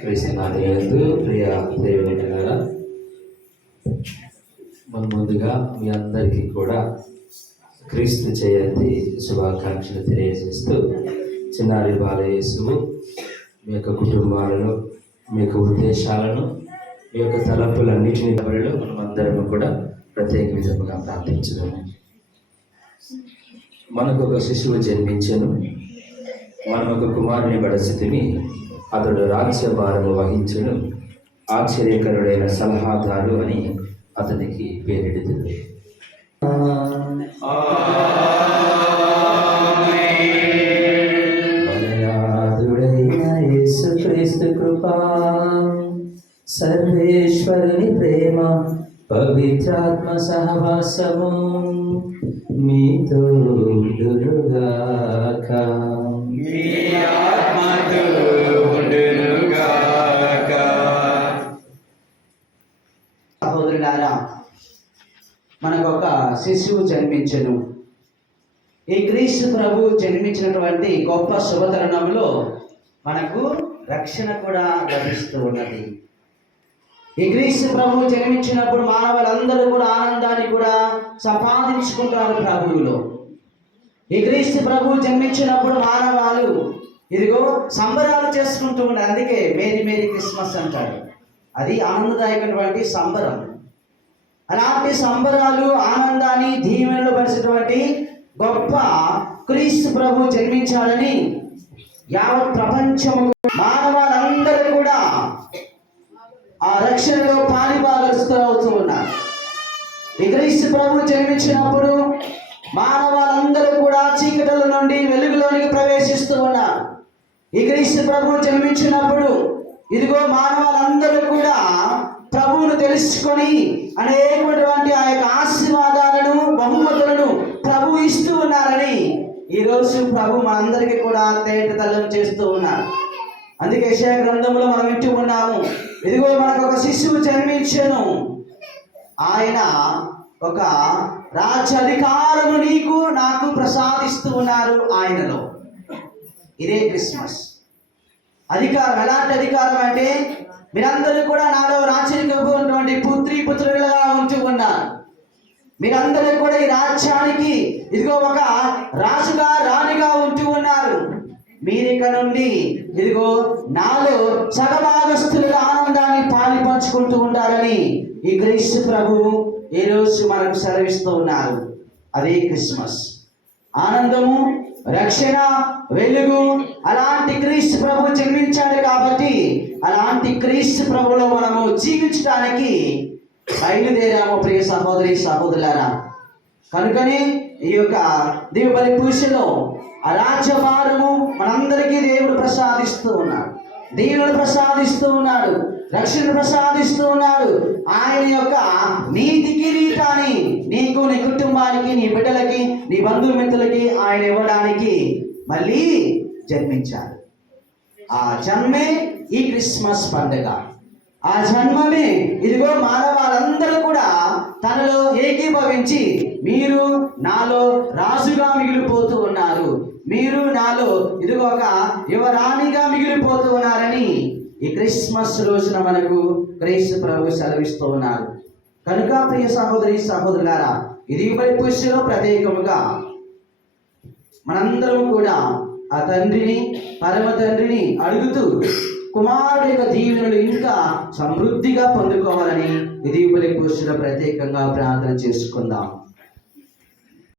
క్రీస్తునాథులందు ప్రియ దేవునిలారా, ముందుగా మీ అందరికీ కూడా క్రీస్తు జయంతి శుభాకాంక్షలు తెలియజేస్తూ, చిన్నారి బాలయేసువు మీ యొక్క కుటుంబాలలో మీ యొక్క ఉద్దేశాలను మీ యొక్క తలంపులన్నిటిని వల్ల మనం అందరం కూడా ప్రత్యేక విధంగా ప్రార్థించుదాము. మనకు ఒక శిశువు జన్మించెను, మనం ఒక కుమారుని బడసితిని, అతడు రాజ్యభారము వహించును, ఆశ్చర్యకరుడైన సలహాదారు అని అతనికి పేరెడితుంది. యేసుక్రీస్తు కృపా, సర్వేశ్వరుని ప్రేమ, పవిత్రాత్మ సహవాసము మీతో ఉండునుగాక. సహోదరులారా, మనకు ఒక శిశువు జన్మించెను. ఈ క్రీస్తు ప్రభు జన్మించినటువంటి గొప్ప శుభతరుణంలో మనకు రక్షణ కూడా లభిస్తూ ఉన్నది. ఈ క్రీస్తు ప్రభు జన్మించినప్పుడు మానవులందరూ కూడా ఆనందాన్ని కూడా సంపాదించుకుంటారు ప్రభువులో. ఈ క్రీస్తు ప్రభు జన్మించినప్పుడు మానవాళు ఇదిగో సంబరాలు చేసుకుంటూ ఉంటారు. అందుకే మేరీ మేరీ క్రిస్మస్ అంటారు. అది ఆనందదాయకమైనటువంటి సంబరం. అలాంటి సంబరాలు, ఆనందాన్ని, దీవెనలు పరిచినటువంటి గొప్ప క్రీస్తు ప్రభు జన్మించాలని యావత్ ప్రపంచము మానవాళ్ళందరూ కూడా ఆ రక్షణలో పాలిభాగస్తులు అవుతూ ఉన్నారు. ఈ క్రీస్తు ప్రభు జన్మించినప్పుడు మానవాళ్ళందరూ కూడా చీకటిల నుండి వెలుగులోనికి ప్రవేశిస్తూ ఉన్నారు. ఈ క్రీస్తు ప్రభు జన్మించినప్పుడు ఇదిగో మానవాళ్ళందరూ కూడా ప్రభువును తెలుసుకొని అనేకటువంటి ఆ యొక్క ఆశీర్వాదాలను, బహుమతులను ప్రభు ఇస్తూ ఉన్నారని ఈరోజు ప్రభు మనందరికీ కూడా తేటతెల్లం చేస్తూ ఉన్నారు. అందుకే యెషయా గ్రంథంలో మనం వింటూ ఉన్నాము, ఇదిగో మనకు ఒక శిశువు జన్మించెను, ఆయన ఒక రాజ్యాధికారము నీకు నాకు ప్రసాదిస్తూ ఉన్నారు ఆయనలో. ఇదే క్రిస్మస్ అధికారం. ఎలాంటి అధికారం అంటే, మీరందరూ కూడా నాలో రాజ్యాధికారమైనటువంటి పుత్రులుగా ఉంటూ ఉన్నారు. మీరందరూ కూడా ఈ రాజ్యానికి ఇదిగో ఒక రాజుగా, రాణిగా ఉంటూ ఉన్నారు. మీరిక నుండి ఇదిగో నాలో సగభాగస్తులుగా ఆనందాన్ని పాలి పంచుకుంటూ ఉంటారని ఈ క్రీస్తు ప్రభు ఈరోజు మనకు సెలవిస్తూ ఉన్నారు. అదే క్రిస్మస్. ఆనందము, రక్షణ, వెలుగు, అలాంటి క్రీస్తు ప్రభు జన్మించాడు కాబట్టి అలాంటి క్రీస్తు ప్రభులో మనము జీవించడానికి బయలుదేరాము ప్రియ సహోదరి సహోదరులారా. కనుకనే ఈ యొక్క దీపావళి పూజలో ఆ రాజ్యభారము మనందరికీ దేవుడు ప్రసాదిస్తూ ఉన్నాడు. దేవుడు ప్రసాదిస్తూ ఉన్నాడు, రక్షణ ప్రసాదిస్తూ ఉన్నాడు. ఆయన యొక్క నీతి కిరీటాన్ని నీకు, నీ కుటుంబానికి, నీ బిడ్డలకి, నీ బంధుమిత్రులకి ఆయన ఇవ్వడానికి మళ్ళీ జన్మించాడు. ఆ జన్మే ఈ క్రిస్మస్ పండుగ. ఆ జన్మమే ఇదిగో మానవాళ్ళందరూ కూడా తనలో ఏకీభవించి, మీరు నాలో రాజుగా మిగిలిపోతూ ఉన్నారు, మీరు నాలో ఇదిగో ఒక యువరాణిగా మిగిలిపోతూ ఉన్నారని ఈ క్రిస్మస్ రోజున మనకు క్రీస్తు ప్రభు సెలవిస్తూ ఉన్నారు. కనుక ప్రియ సహోదరి సహోదరులారా, ఇది పూజలో ప్రత్యేకముగా మనందరం కూడా ఆ తండ్రిని, పరమ తండ్రిని అడుగుతూ కుమారుడి యొక్క దీవెనలు ఇంకా సమృద్ధిగా పొందుకోవాలని ఇది పూజలో ప్రత్యేకంగా ప్రార్థన చేసుకుందాం.